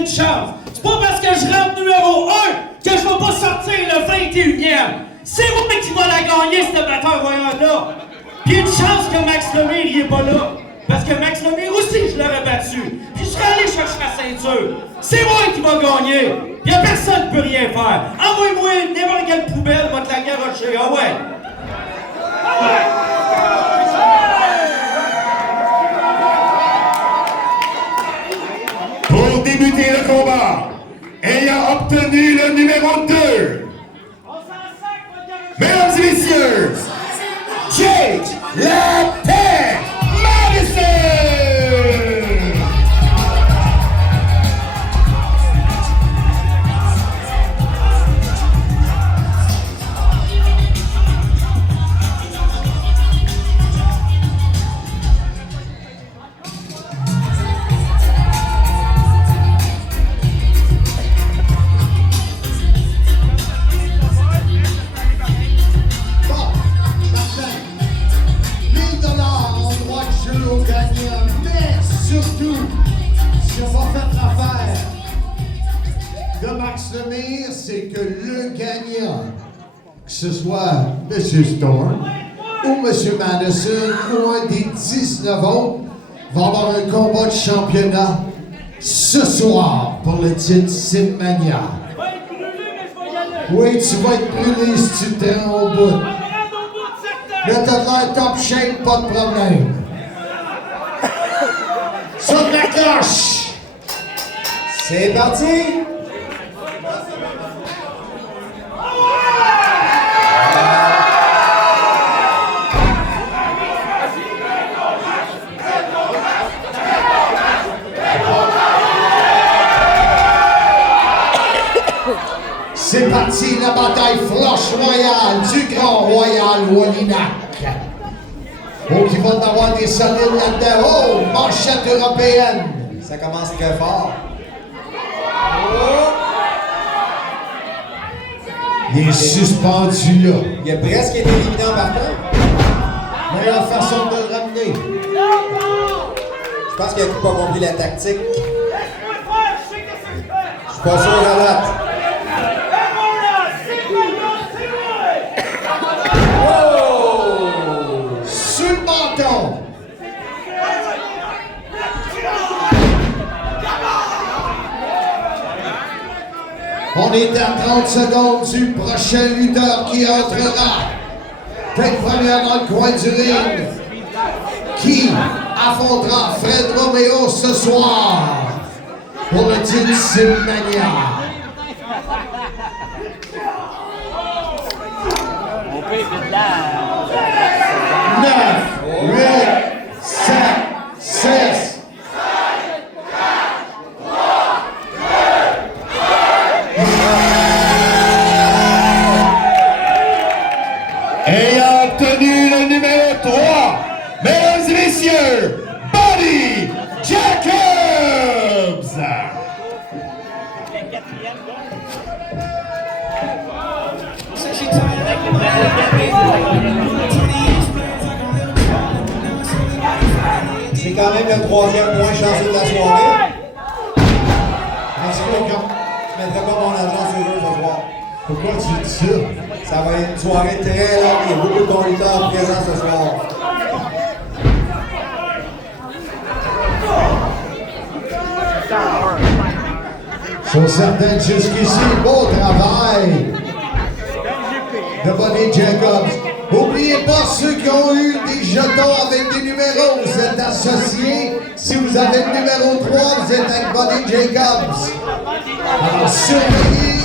une chance. C'est pas parce que je rentre numéro 1 que je vais pas sortir le 21e. C'est moi qui va la gagner, cette batteur voyant-là. Puis une chance que Max Lemire, il est pas là. Parce que Max Lemire aussi, je l'aurais battu. Puis je serais allé chercher la ceinture. C'est moi qui va gagner. Y'a personne qui peut rien faire. Envoie-moi n'importe quelle poubelle, va te la garrocher. Ah ouais. Pour débuter le combat, ayant obtenu le numéro 2, mesdames et messieurs, Jake La Tête Madison! C'est que le gagnant, que ce soit M. Storm ou M. Madison ou un des 19 autres, va avoir un combat de championnat ce soir pour le titre Simania. Oui, tu vas être brûlé si tu te rends au bout. Là, t'as l'air top shape, pas de problème. Saute la cloche! C'est parti! C'est parti, la bataille floche royale du Grand Royal Wallinac. Oh, qui vont avoir des solides là-dedans. Oh, manchette européenne. Ça commence très fort. Oh. Il est suspendu là. Il a presque été éliminé en partant. Meilleure façon de le ramener. Je pense qu'il n'a pas compris la tactique. Je suis pas sûr à date. On est à 30 secondes du prochain lutteur qui entrera. Tête première dans le coin du ring. Qui affrontera Fred Romeo ce soir pour le titre Simania. 9, 8, 7, 6. Ayant obtenu le numéro 3, mesdames et messieurs, Buddy Jacobs! C'est quand même le troisième moins chanceux de la soirée. Merci beaucoup. Je ne mettrai pas mon argent sur eux ce soir. Pourquoi tu dis ça? Ça va être une soirée très longue. Il y a beaucoup de bons lutteurs présents ce soir. Ils sont certains jusqu'ici. Beau travail de Buddy Jacobs. N'oubliez pas ceux qui ont eu des jetons avec des numéros. Vous êtes associés. Si vous avez le numéro 3, vous êtes avec Buddy Jacobs. Alors surveillez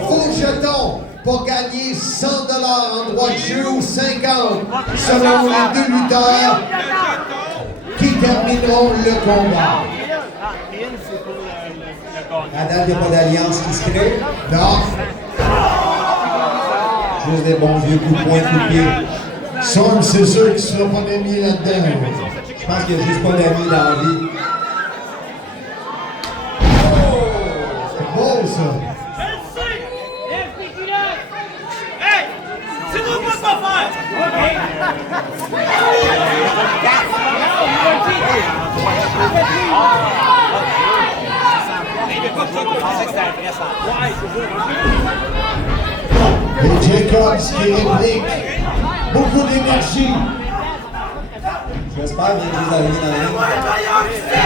vos jetons pour gagner 100 $ en droit de jeu ou 50 selon les deux lutteurs qui termineront le combat. À date, il n'y a pas d'alliance qui se crée. Non. Juste des bons vieux coups de poing, coups de pied. Storm, c'est sûr qu'il ne sera pas d'amis là-dedans. Je pense qu'il n'y a juste pas d'amis dans la vie. Oh! C'est beau, ça. Hey! C'est moi qui pas faire! Et Jacobs qui réplique. Beaucoup d'énergie. J'espère bien que vous arrivez dans la ligne.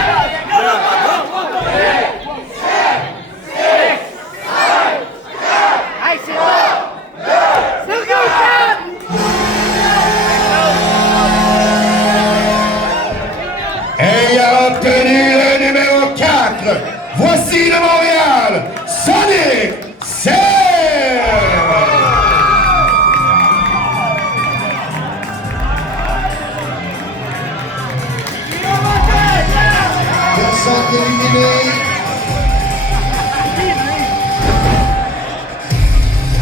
Et il a obtenu le numéro 4. Voici de Montréal, Sonic Serre. Personne éliminé.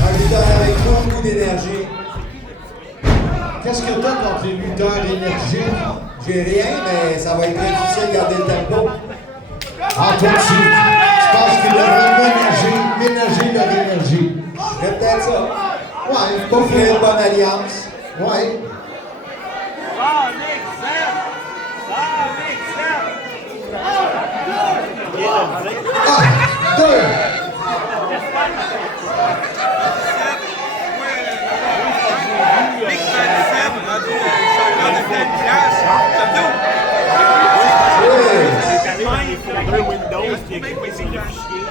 Un lutteur avec beaucoup d'énergie. Qu'est-ce que t'as contre les lutteurs énergiques? J'ai rien, mais ça va être très difficile de garder le tempo. Ah, toi, tu penses qu'il devrait ménager leur énergie? Je ferais peut-être ça. Ouais, Pour créer une bonne alliance. ouais. Ah, deux. Windows qui existe le fichier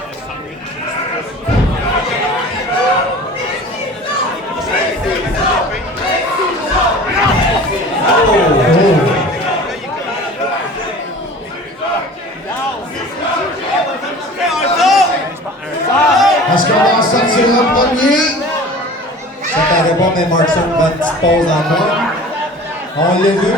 Est-ce qu'on va en sortir un premier? Ça paraît pas, mais Markson prend une petite pause en moi. On l'a vu.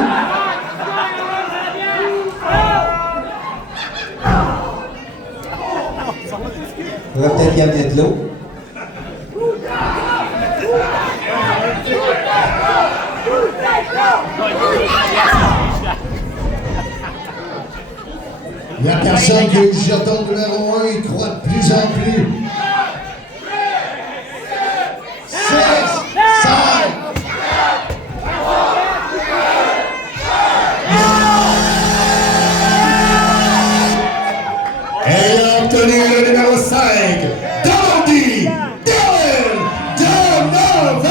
On va peut-être y amener de l'eau. La personne qui a eu le jeton numéro 1, il croit de plus en plus. 6, 5. Et il a obtenu le numéro 5, Dandy Dylan Donovan.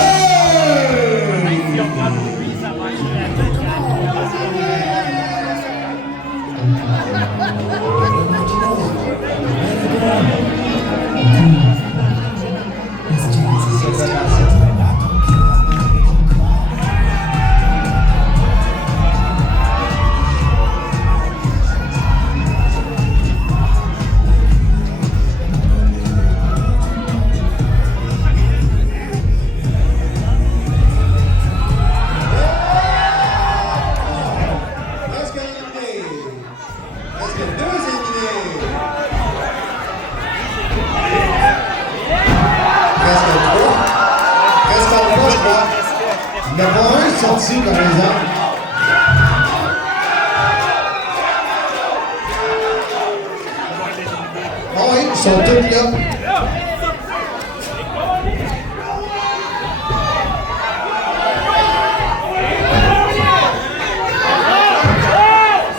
Presque éliminé. Presque deux éliminés. Presque trois. Presque en bas, je crois. Il n'y en a pas un sorti, par exemple. Ah oui, ils sont tous là.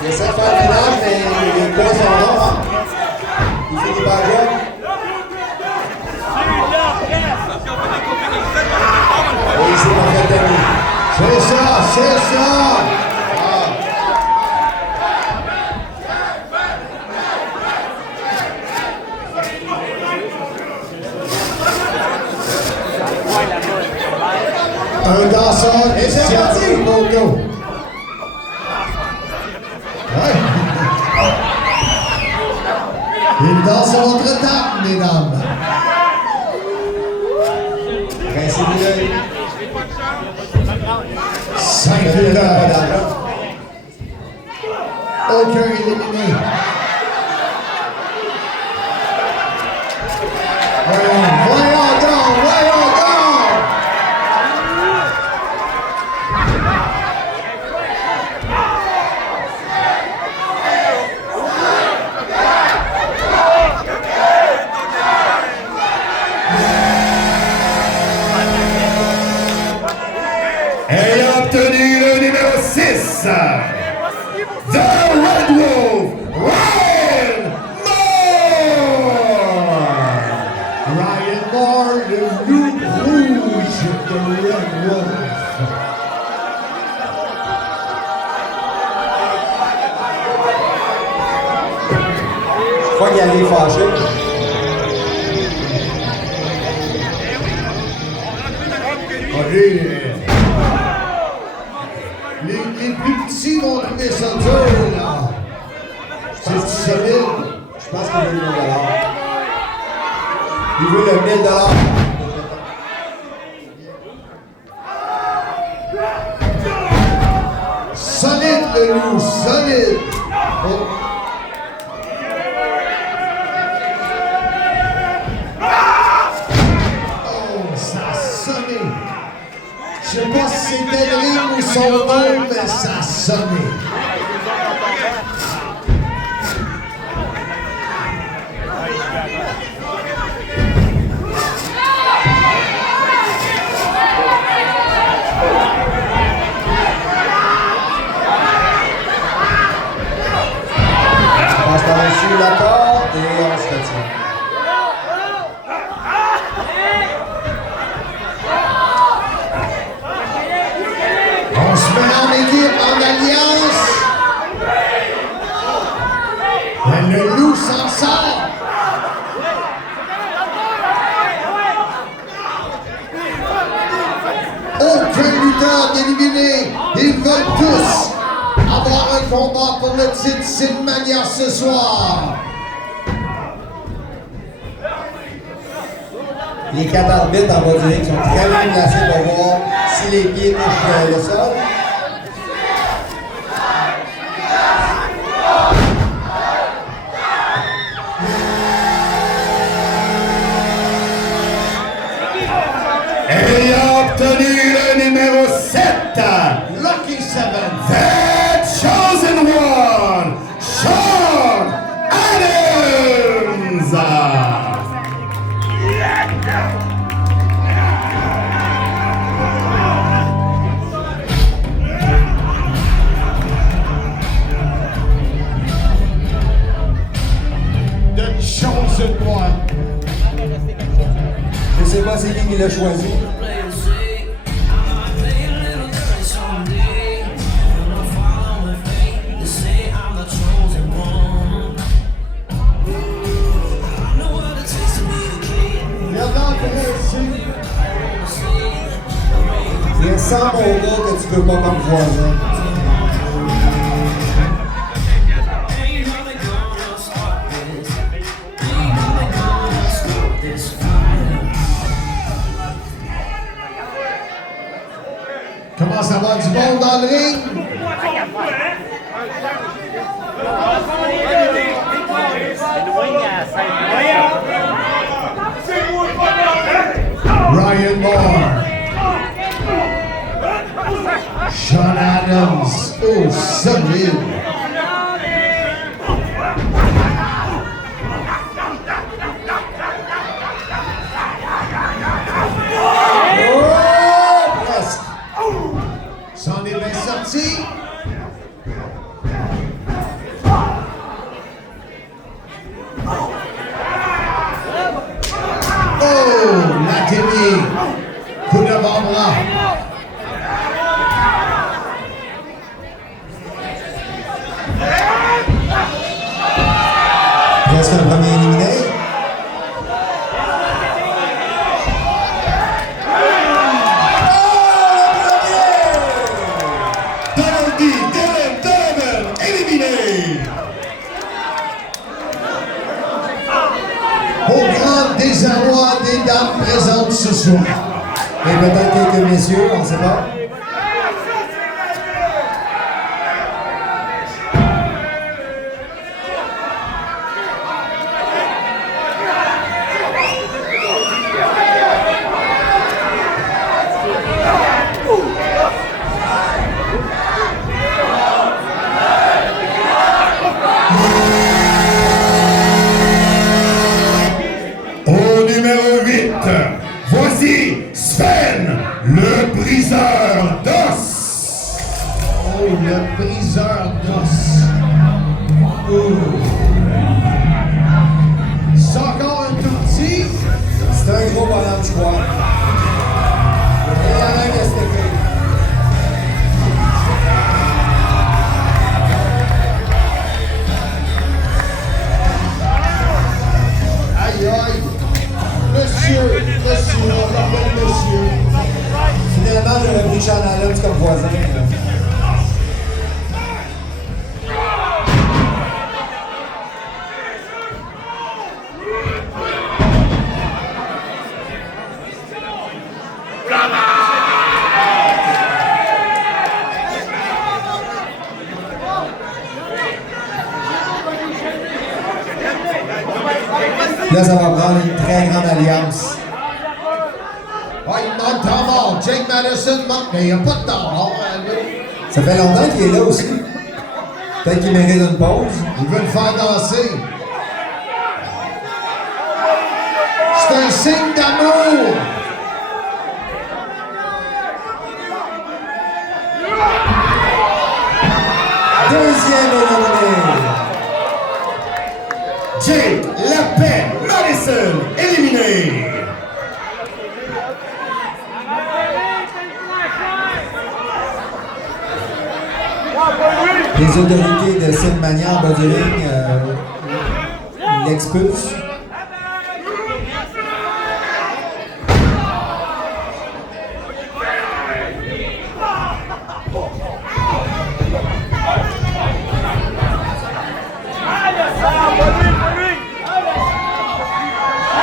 Il essaie de faire le ménage, mais les points sont longs. Hein? Il finit par le job. Oui, c'est pas fait d'amis. C'est ça, c'est ça. Un danseur Et c'est parti. Moto. Ouais. Il danse à votre table, mesdames. Rincez vous l'œil. 5 Pas lutteurs. d'argent. Aucun éliminé. Voyons donc, voyons donc. Et il a obtenu le numéro 6, The Red Wolf, Ryan Moore. Faut qu'il arrive fâché. OK. Les plus petits vont trouver ça dur, là. C'est solide. Je pense qu'il veut le 1000 $. Il veut le 1000 $. Solide, le loup, solide. Oh. Oh, ça a sonné. Je sais pas si c'était le ring ou son nom, mais ça a sonné. On passe par-dessus la porte et on se retire. On se met en équipe, en alliance. Et le loup s'en sort. Aucun lutteur éliminé. Ils veulent tous avoir un combat pour le titre Silmania ce soir. Les 4 arbitres en bas du ring sont très bien placés pour voir si les pieds touchent le sol. Ayant obtenu le numéro 7, Lucky Seven. The Chosen One, Sean Adams. The Chosen One. Je sais pas c'est qui l'a choisi. Il ressemble au gars que tu veux pas comme voisin. Commence à avoir du monde dans le ring. Ryan Moore. Sean Adams. Oh, solide. Oh, presque. C'en est bien sorti. Oh, la télé. Coup d'avant-bras. Presque le premier éliminé. Donald D. Dylan Donovan, éliminé. Au grand désarroi des dames présentes ce soir. Et peut-être quelques messieurs, on ne sait pas. Au numéro 8, voici Sven, le briseur. Là, ça va prendre une très grande alliance. Ah, il manque temps mort. Jake Madison manque, mais il n'y a pas de temps mort. Ça fait longtemps qu'il est là aussi. Peut-être qu'il mérite une pause. Il veut le faire danser. C'est un signe d'amour. Deuxième éliminé. Jake La Paix Madison, éliminé. Les autorités de Silmania en bas du ring l'expulsent.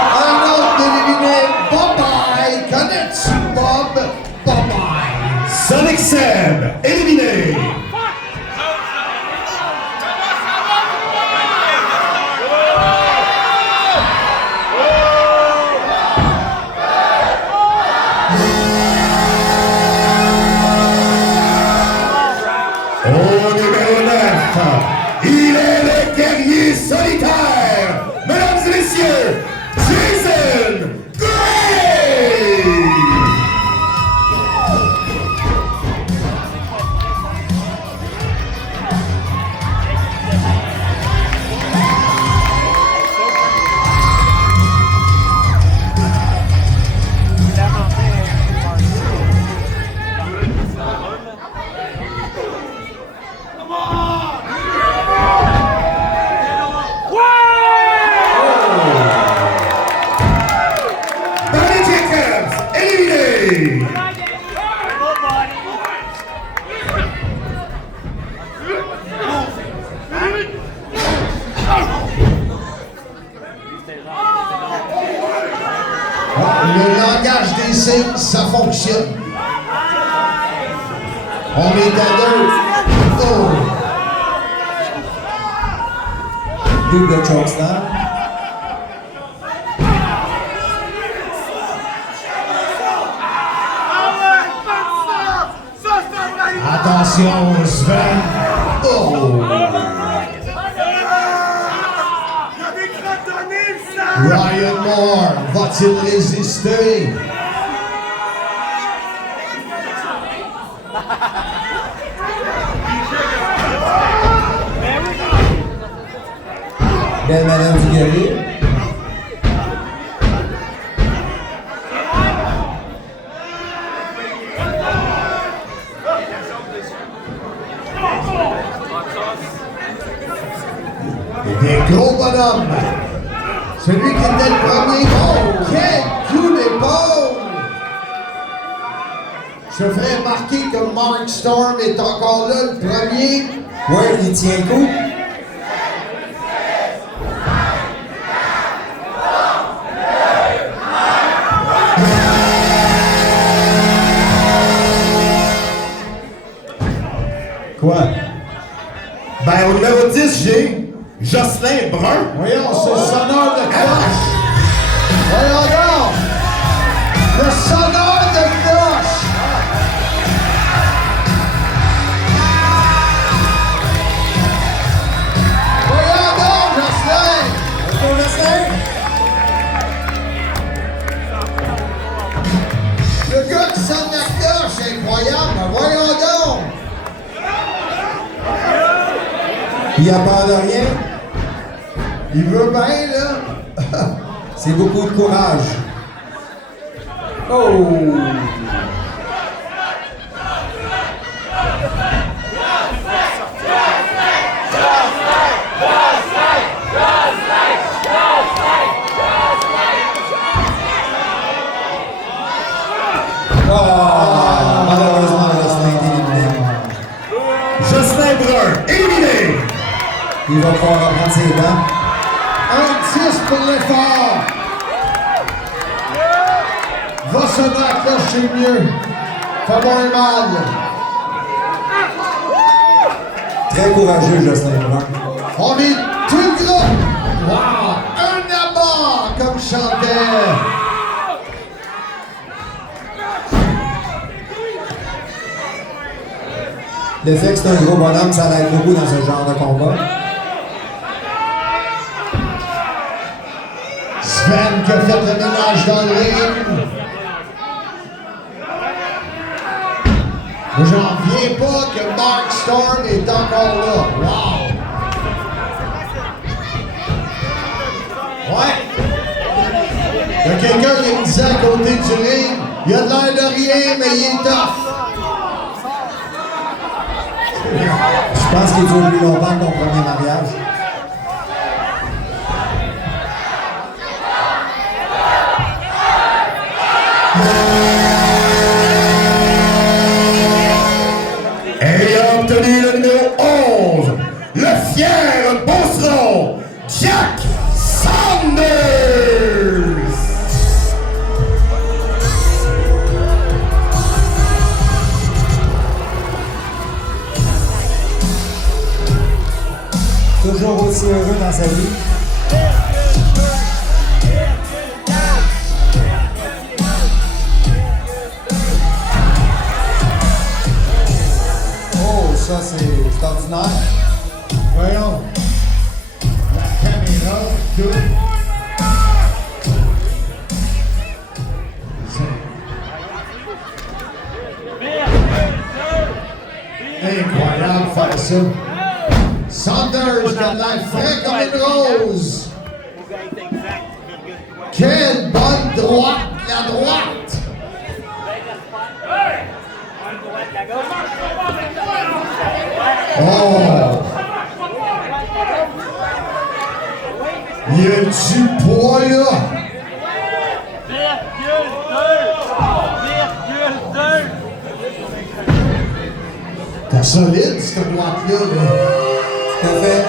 Un autre éliminé. Bye-bye. Connais-tu Bob? Bye-bye. Sonic Seb, éliminé. Au numéro 9, il est le guerrier solitaire, mesdames et messieurs, Jason Gray! Barry Jacobs, éliminé! Le langage des signes, ça fonctionne. On est à deux. Oh. Double chokeslam. Attention, Sven. Oh. Ryan Moore, va-t-il résister? Belle Madame du guerrier. Des gros bonhommes. Celui qui était le premier. Oh, quel coup d'épaule! Je ferais remarquer que Mark Storm est encore là, le premier. Ouais, il tient coup. Quoi? Ben, au numéro 10, j'ai Jocelyn Brun. Voyons, c'est le sonneur de cloche. Voyons donc. Le sonneur de cloche. Voyons donc, Jocelyn. Le gars qui sonne la cloche, c'est incroyable. Voyons donc. Il a peur de rien. Il veut bien, là. C'est beaucoup de courage. Oh! Malheureusement, Jocelyn est éliminé. Jocelyn Brun, éliminé. Il va pouvoir reprendre ses dents. Un 10 pour l'effort. Va sonner la cloche, c'est mieux. Fais moins mal. Très courageux, Jocelyn Brun. On est tout gros. Wow! Un abat! Le fait que c'est un gros bonhomme, ça l'aide beaucoup dans ce genre de combat. Sven qui a fait le ménage dans le ring. J'en reviens pas que Mark Storm est encore là. Wow! Ouais! Il y a quelqu'un qui me disait à côté du ring, il a de l'air de rien, mais il est tough. Je pense qu'il dure plus longtemps que ton premier mariage. Ayant obtenu le numéro 11, le fier Beauceron, Jack Sanders. Toujours aussi heureux dans sa vie. Oh, ça c'est ordinaire. Voyons. La caméra, tout. Incroyable faire ça. Sanders qui a l'air frais comme une rose. Quelle bonne droite, la droite. Oh! Il y a du poids là. T'as solide cette droite-là. Tout à fait.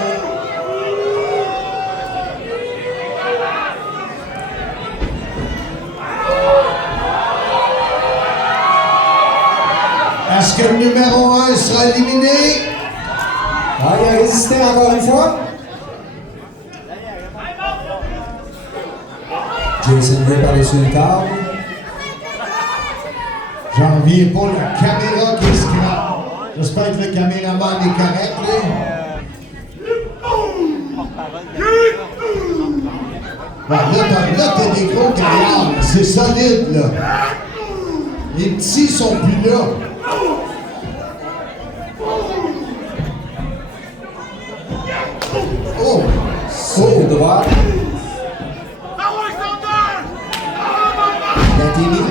Est-ce que le numéro 1 sera éliminé? Ah, il a résisté encore une fois. Jason veut par-dessus le câble. J'en reviens pas, la caméra qui se scrape. J'espère que le caméraman est correct, là. Là, t'as des gros gaillards, c'est solide, là. Les petits sont plus là. Oh! Saut droit. La télé.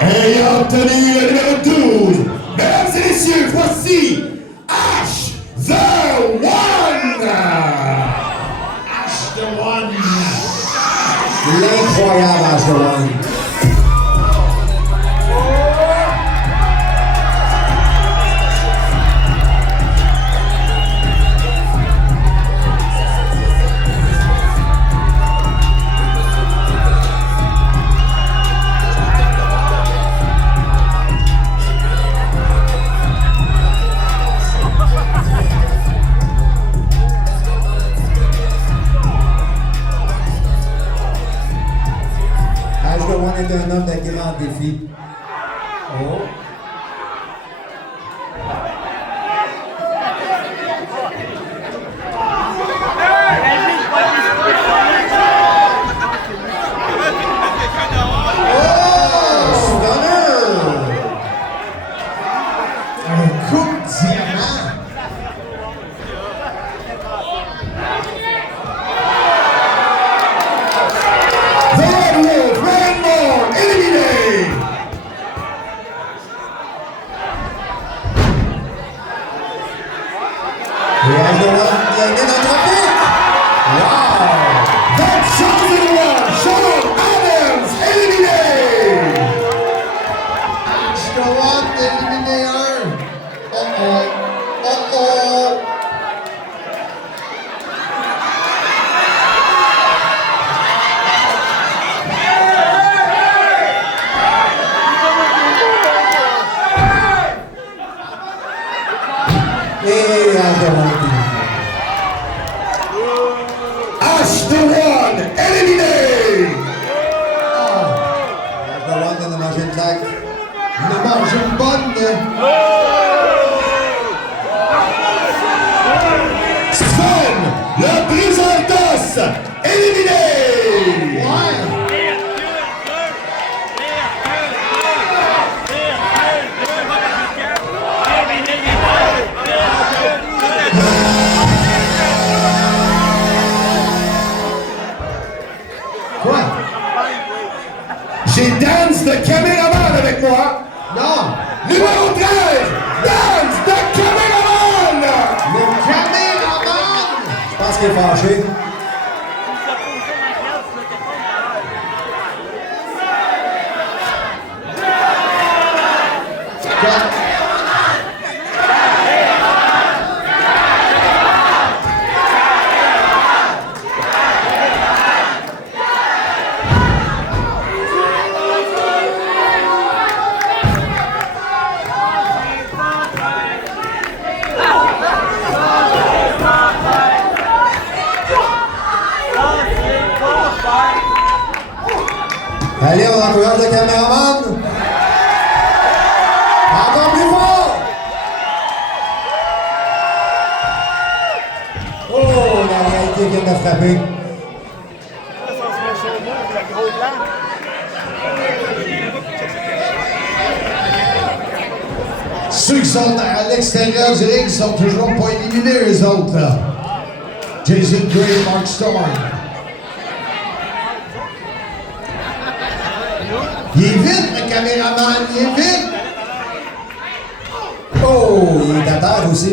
Ayant obtenu le numéro 12, mesdames et messieurs, voici Ash the One. Ash the One. L'incroyable Ash the One. Ash the One est un homme de grand défi. Oh. Un coup de diamant. The Red Wolf, Raymond, éliminé. mangé une bonne. Sven, le briseur d'os, éliminé! Ouais. Quoi? J'ai Dance de caméraman avec moi. Non! Numéro 13, Dance de caméraman! Le caméraman! Je pense qu'il est fâché. Allez, on encourage le caméraman. Encore plus fort. Oh, la réalité vient de frapper. Ceux qui sont à l'extérieur du ring sont toujours pas éliminés, eux autres, là. Jason Gray, Mark Storm. Il est vite, le caméraman, il est vite! Oh, il est à terre aussi.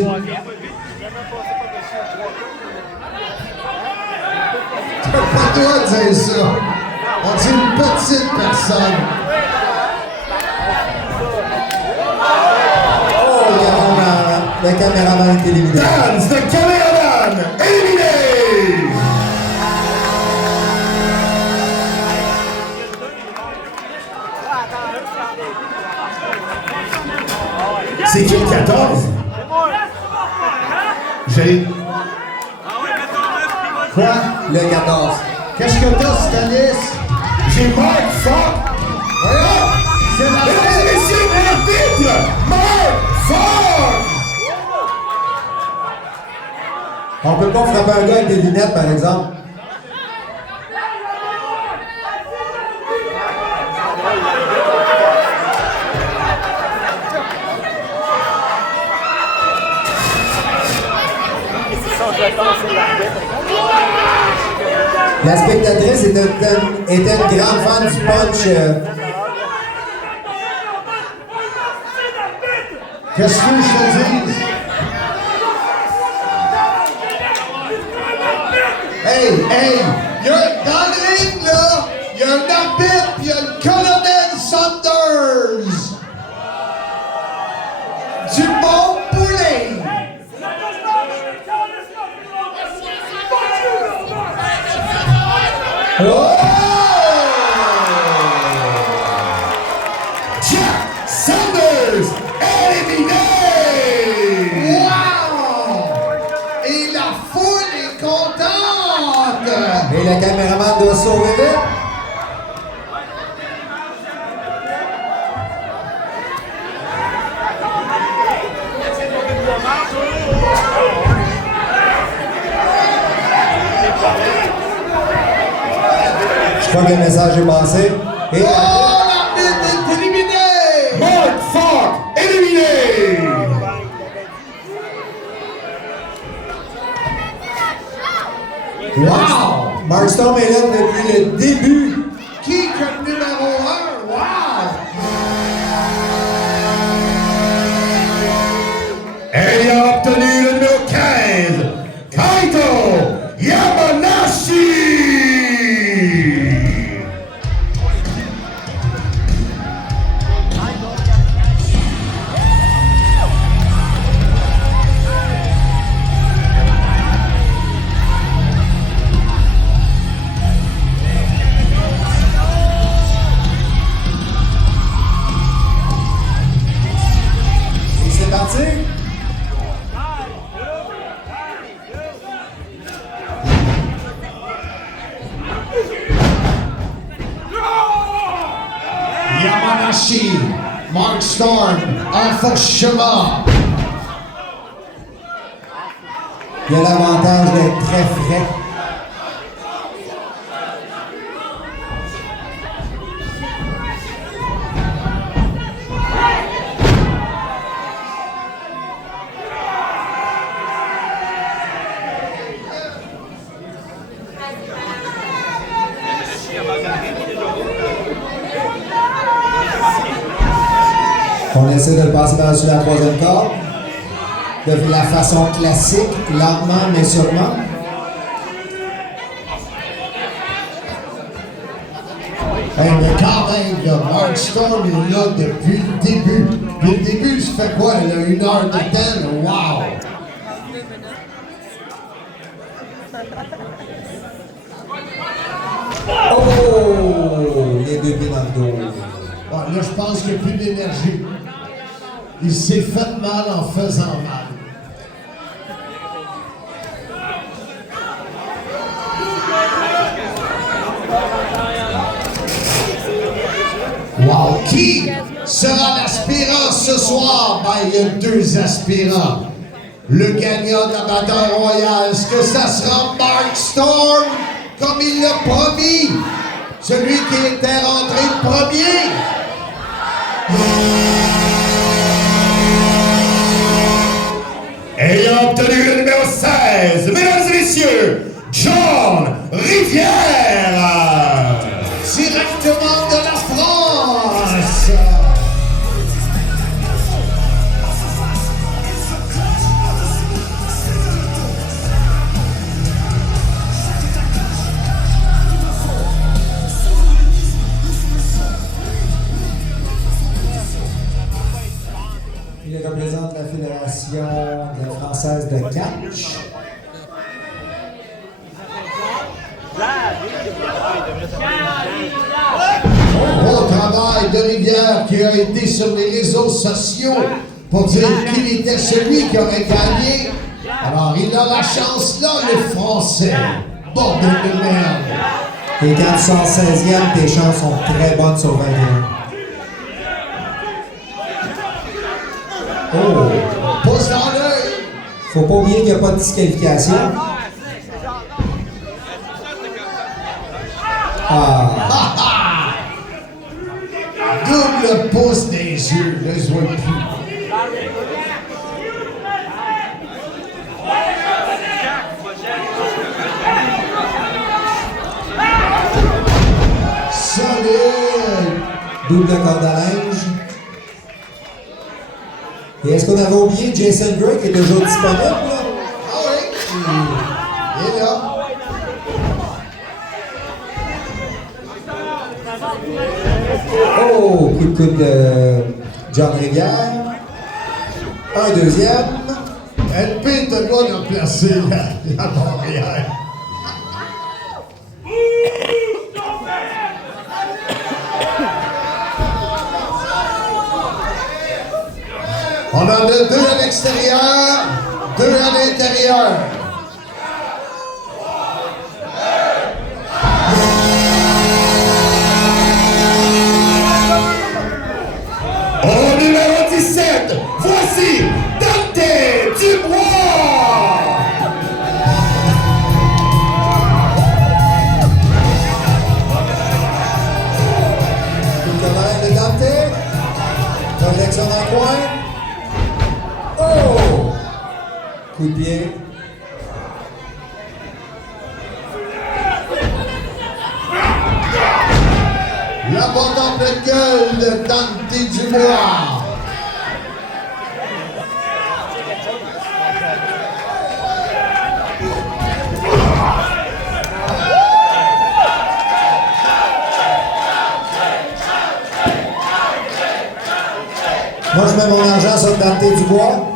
T'as pas le droit de dire ça. On dit une petite personne. Oh, le caméraman est éliminé. Dance de caméraman, éliminé! C'est qui le 14? J'ai... Quoi? Le 14. Qu'est-ce que t'as, Stanis? J'ai Mike Fock! Voyons! C'est la Mesdames et messieurs, l'arbitre, Mike Fock! On peut pas frapper un gars avec des lunettes, par exemple. La spectatrice était une grande fan du punch. Qu'est-ce que je te dis? Hey! Dans le ring, là, il y a un arbitre, puis il y a le colonel Saunders! Du bon poulet! Oh! Jack Saunders, éliminé! Wow! Et la foule est contente! Et le caméraman doit sauver vite. Je crois que le message est passé. Et Oh, l'arbitre est éliminé! Mark Fock, éliminé! Wow! Mark Storm est là depuis le début. Qui comme numéro 1? Wow! Et il a obtenu le numéro 15, Kaito Yamanashi! Et c'est parti. Yamanashi, Mark Storm, Alpha Shema. Il a l'avantage d'être très frais. On essaie de le passer par-dessus la troisième corde. De la façon classique, lentement mais sûrement. Hey, mais quand même, là, Mark Storm est là depuis le début. Puis le début, ça fait quoi? Elle a 1 heure de temps, là? Wow! Oh! Les deux pieds dans le dos. Bon, là, je pense qu'il n'y a plus d'énergie. Il s'est fait mal en faisant mal. Wow! Qui sera l'aspirant ce soir? Ben, il y a 2 aspirants. Le gagnant de la bataille royale, est-ce que ça sera Mark Storm, comme il l'a promis? Celui qui était rentré le premier? Ayant obtenu le numéro 16, mesdames et messieurs, John Rivière! Directement de la France! Il représente la Fédération française de catch. Bon travail de Rivière qui a été sur les réseaux sociaux pour dire qu'il était celui qui aurait gagné. Alors, il a la chance là, le Français. Bordel de merde. Et quand tu sors 16e, tes chances sont très bonnes sur 21. Oh! Pousse dans l'œil. Faut pas oublier qu'il n'y a pas de disqualification. Ah! Double pouce des yeux. Là, je vois plus. Solide. Double corde à linge. Et est-ce qu'on avait oublié Jason Gray qui est toujours disponible? Là? Ah oui. Il est là. Oh, coup de coude de John Rivière. Un deuxième. LP te doit de placer la barrière. On en a 2 à l'extérieur, 2 à l'intérieur. Au numéro 17, voici Dante Dubois! Coup de camarade de Dante. Projection dans le coin. Oh! Coup de pied. La botte en pleine gueule de Dante Dubois. Moi, je mets mon argent sur Dante Dubois.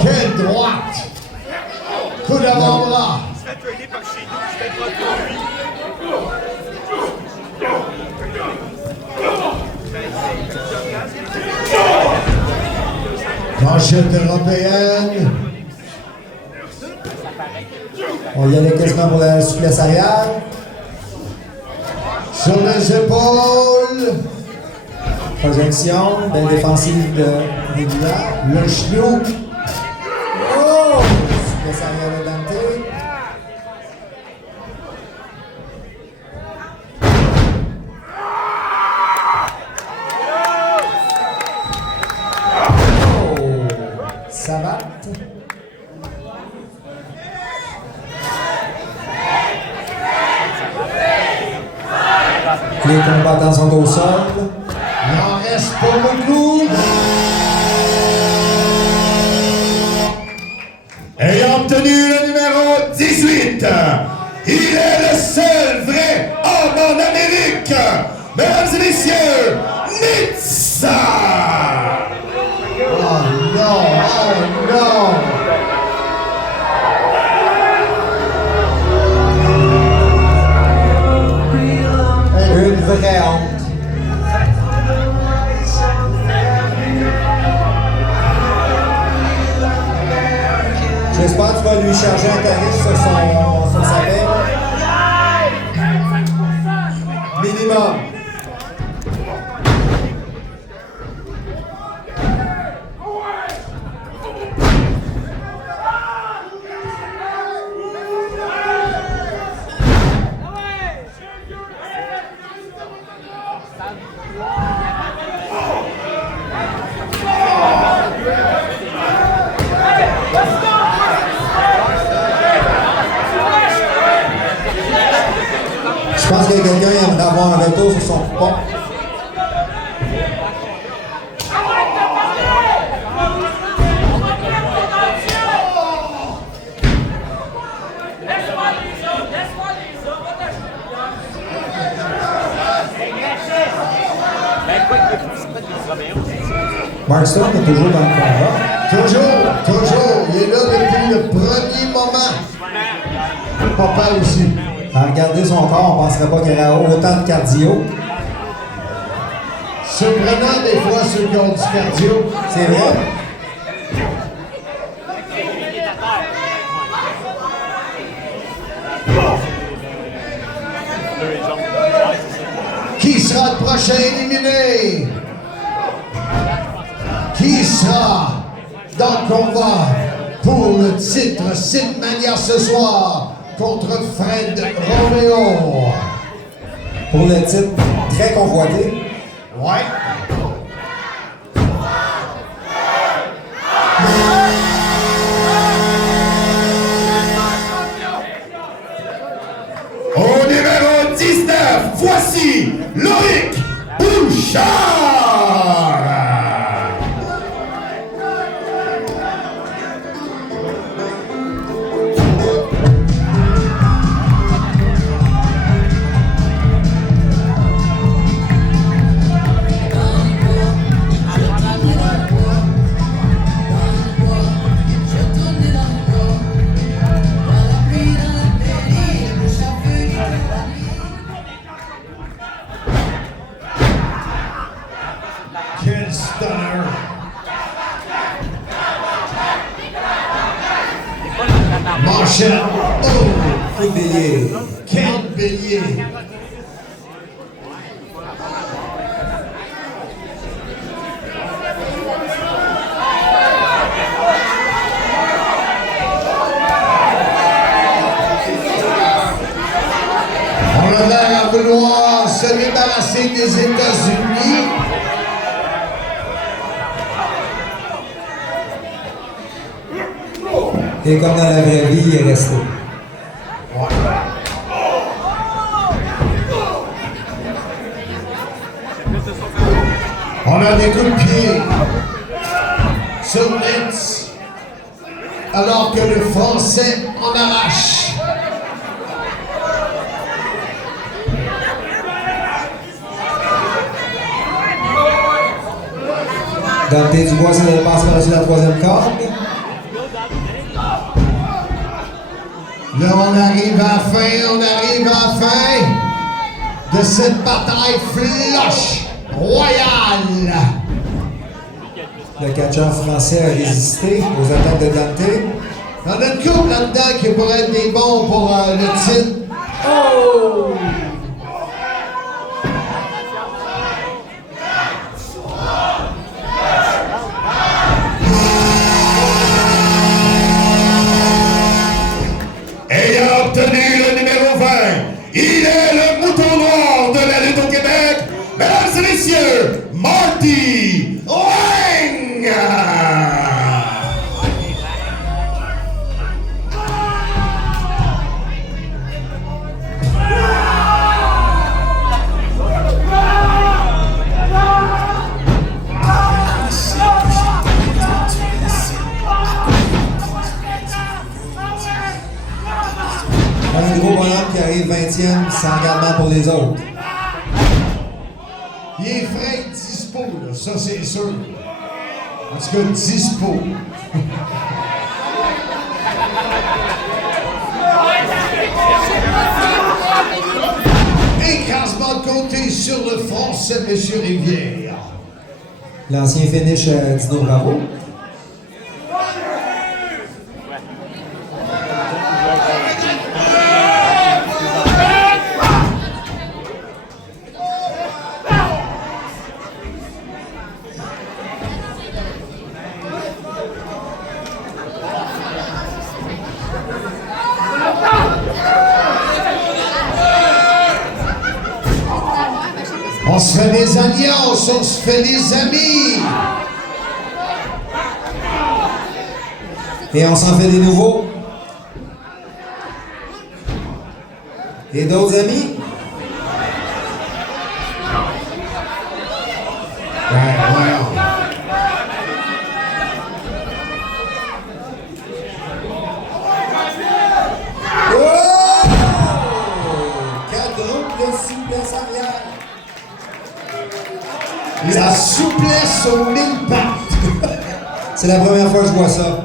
Quelle droite! Coup d'avant-bras. Manchette européenne. On y allait quasiment pour la souplesse arrière. Sur les épaules. Projection, belle défensive de régulière. Le genou. Oh! Souplesse arrière de Dante. Savate. Les combattants sont au sol. Il n'en reste pas beaucoup. Ayant obtenu le numéro 18, il est le seul vrai homme en Amérique. Mesdames et messieurs, Nitsa! Oh non, oh non. Une vraie honte. J'espère que tu vas lui charger un tarif sur sa paie. Minimum. Je pense que quelqu'un aimerait avoir un retour sur son coupon. Mark Stone est toujours dans le combat. Toujours. Il est là depuis le premier moment. Papa aussi. À regarder son corps, on ne penserait pas qu'il y aurait autant de cardio. Surprenant des fois ceux qui ont du cardio. C'est vrai. Qui sera le prochain éliminé? Qui sera dans le combat pour le titre Sid Mania ce soir contre Fred Romeo? Pour le titre très convoité. Ouais. Au numéro 19, voici Loïc Bouchard! Quel stunner! Manchette! Oh! Coup de bélier. Quel bélier! On a l'air à vouloir se débarrasser des États-Unis. Et comme dans la vraie vie, il est resté. On a des coups de pied sur Nitz, alors que le Français en arrache. Dante Dubois s'est dépassé par-dessus la troisième corde. Là, on arrive à la fin de cette bataille flush royale. Le catcheur français a résisté aux attaques de Dante. Il y en a une couple là-dedans qui pourrait être des bons pour le titre. Oh! Ayant obtenu le numéro 20, il est le mouton noir de la lutte au Québec, mesdames et messieurs, Marty Lang! Un gros bonhomme qui arrive 20e sans garnement pour les autres. Il est frais dispo, là, ça c'est sûr. En tout cas, dispo. Écrasement de côté sur le front, c'est M. Rivière. L'ancien finish Dino Bravo. On se fait des alliances, on se fait des amis. Et on s'en fait des nouveaux. Et d'autres amis? Ouais. Oh! Quadruple souplesse arrière. La souplesse aux 1000 pattes. C'est la première fois que je vois ça.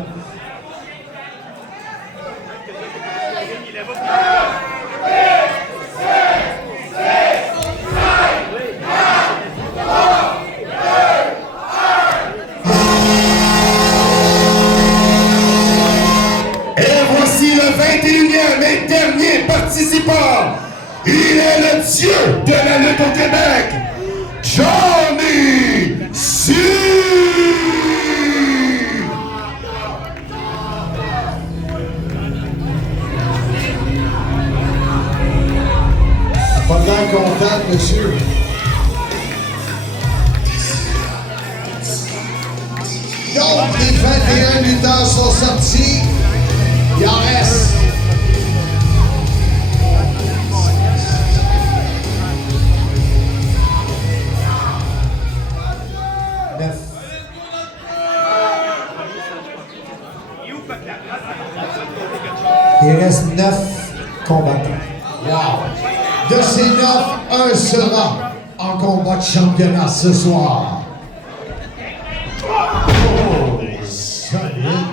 Et voici le 21e et dernier participant. Il est le dieu de la lutte au Québec, Johnny C. Pas de l'air content, monsieur. Donc, les 21 lutteurs sont sortis. Il en reste. Neuf. Il reste 9 combattants. Wow. De ces 9, un sera en combat de championnat ce soir. Oh, solide.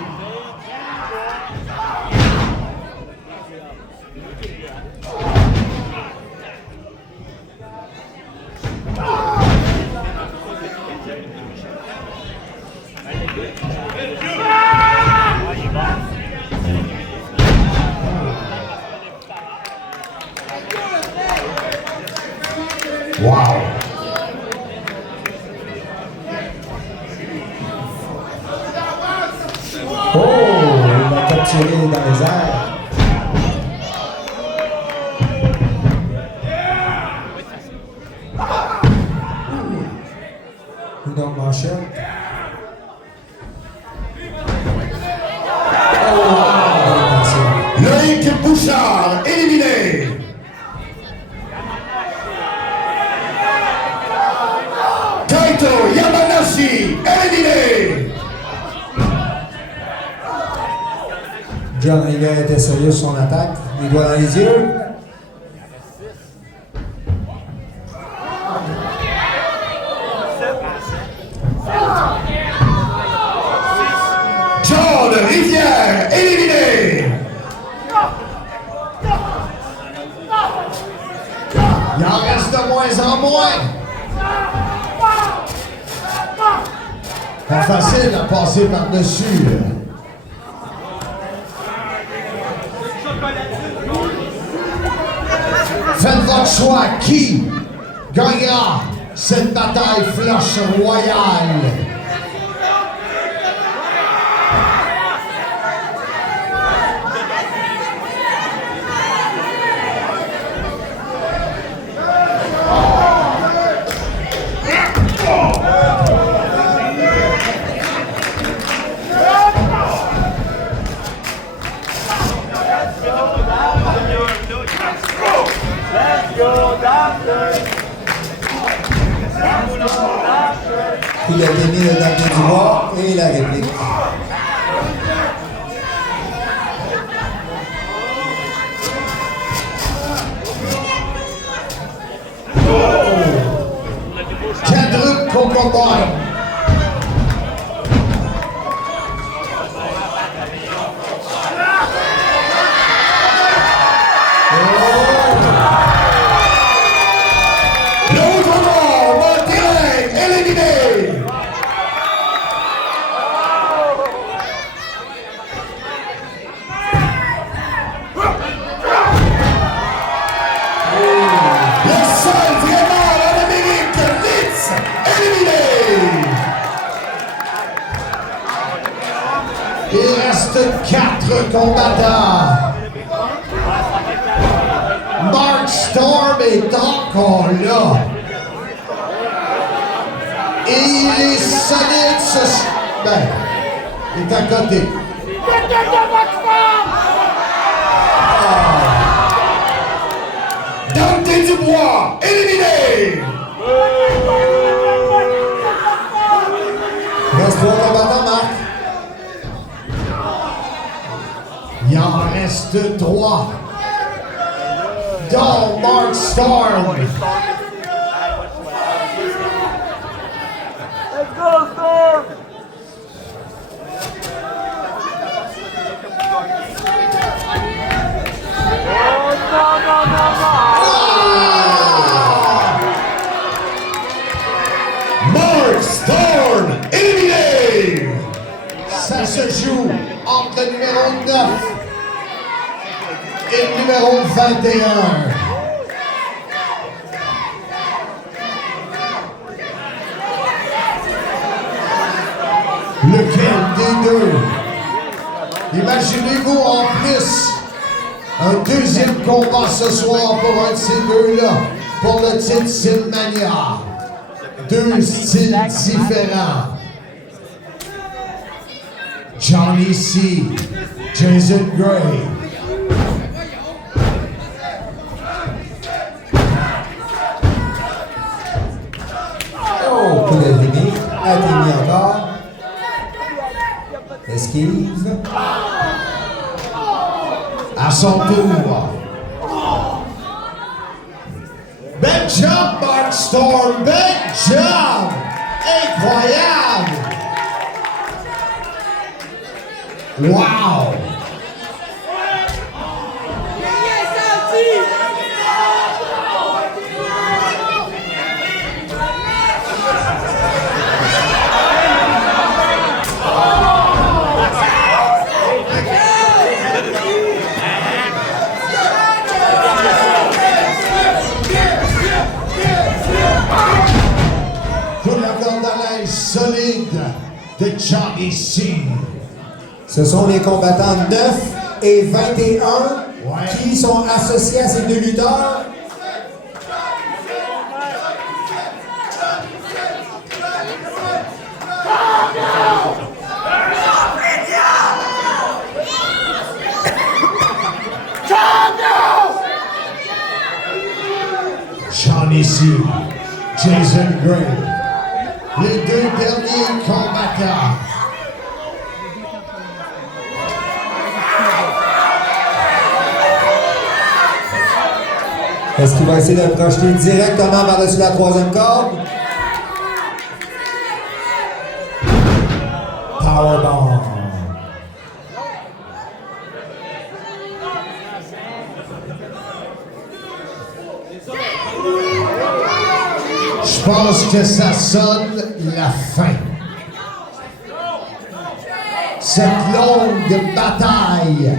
Wow. Oh, il l'a capturé dans les airs. Une autre manchette. Oh, Loïc Bouchard, éliminé. Kaito Yamanashi, éliminé. John Rivière était sérieux sur son attaque. Les doigts dans les yeux. John Rivière, éliminé. Il en reste de moins en moins. Pas facile à passer par-dessus. soit qui gagnera cette bataille flush royale. Il a gagné le dernier du mois et la réplique. Quadruple Cocoboy. Il reste 4 combattants. Mark Storm est encore là. Et il est solide. Ben, il est à côté. Dante Dubois, éliminé! Il reste 3 combattants, Marc. Il en reste 3. Dont Mark Storm. Mark Storm, éliminé! Ça se joue entre le numéro 9 et le numéro 21. Lequel des deux? Imaginez-vous en plus un deuxième combat ce soir pour un de ces deux-là, pour le titre Silmania. 2 styles différents. Johnny C, Jason Gray. Oh, coup de limite. Atteignit encore. Esquive. À son tour. Bel job, Mark Storm. Bel job. Incroyable. Wow. Pour la corde à linge solide de Johnny C. Ce sont les combattants 9 et 21 Ouais. qui sont associés à ces deux lutteurs. Johnny C, Jason Gray, les deux derniers combattants. Est-ce qu'il va essayer de le projeter directement par-dessus la troisième corde? Powerbomb. Je pense que ça sonne la fin. Cette longue bataille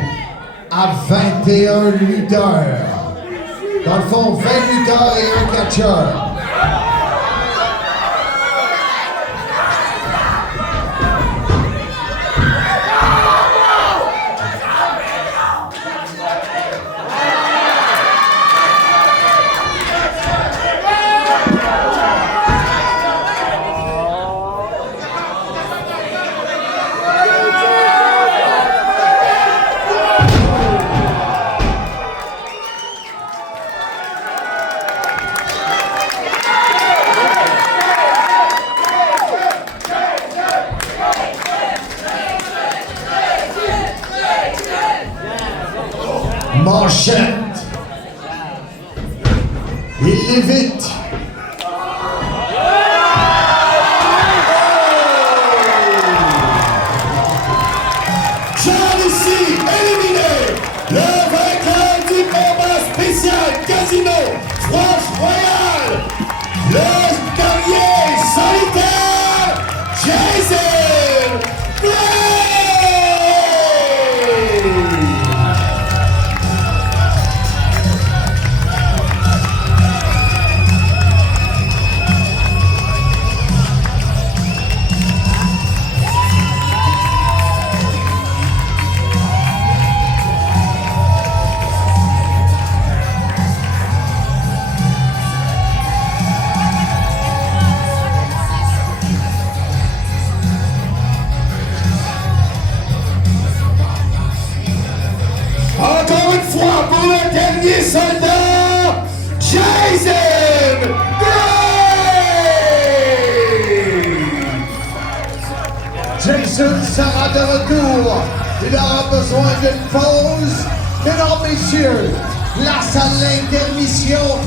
à 21 lutteurs. Dans le fond, 20 lutteurs et un catcheur. Manchette. Il l'évite. Charles ici, éliminé. Le vainqueur du combat spécial Casino Franche Royale. Le guerrier solitaire Jason Gray. Encore une fois pour le dernier soldat, Jason Gray! Jason sera de retour. Il aura besoin d'une pause. Mesdames, messieurs, place à l'intermission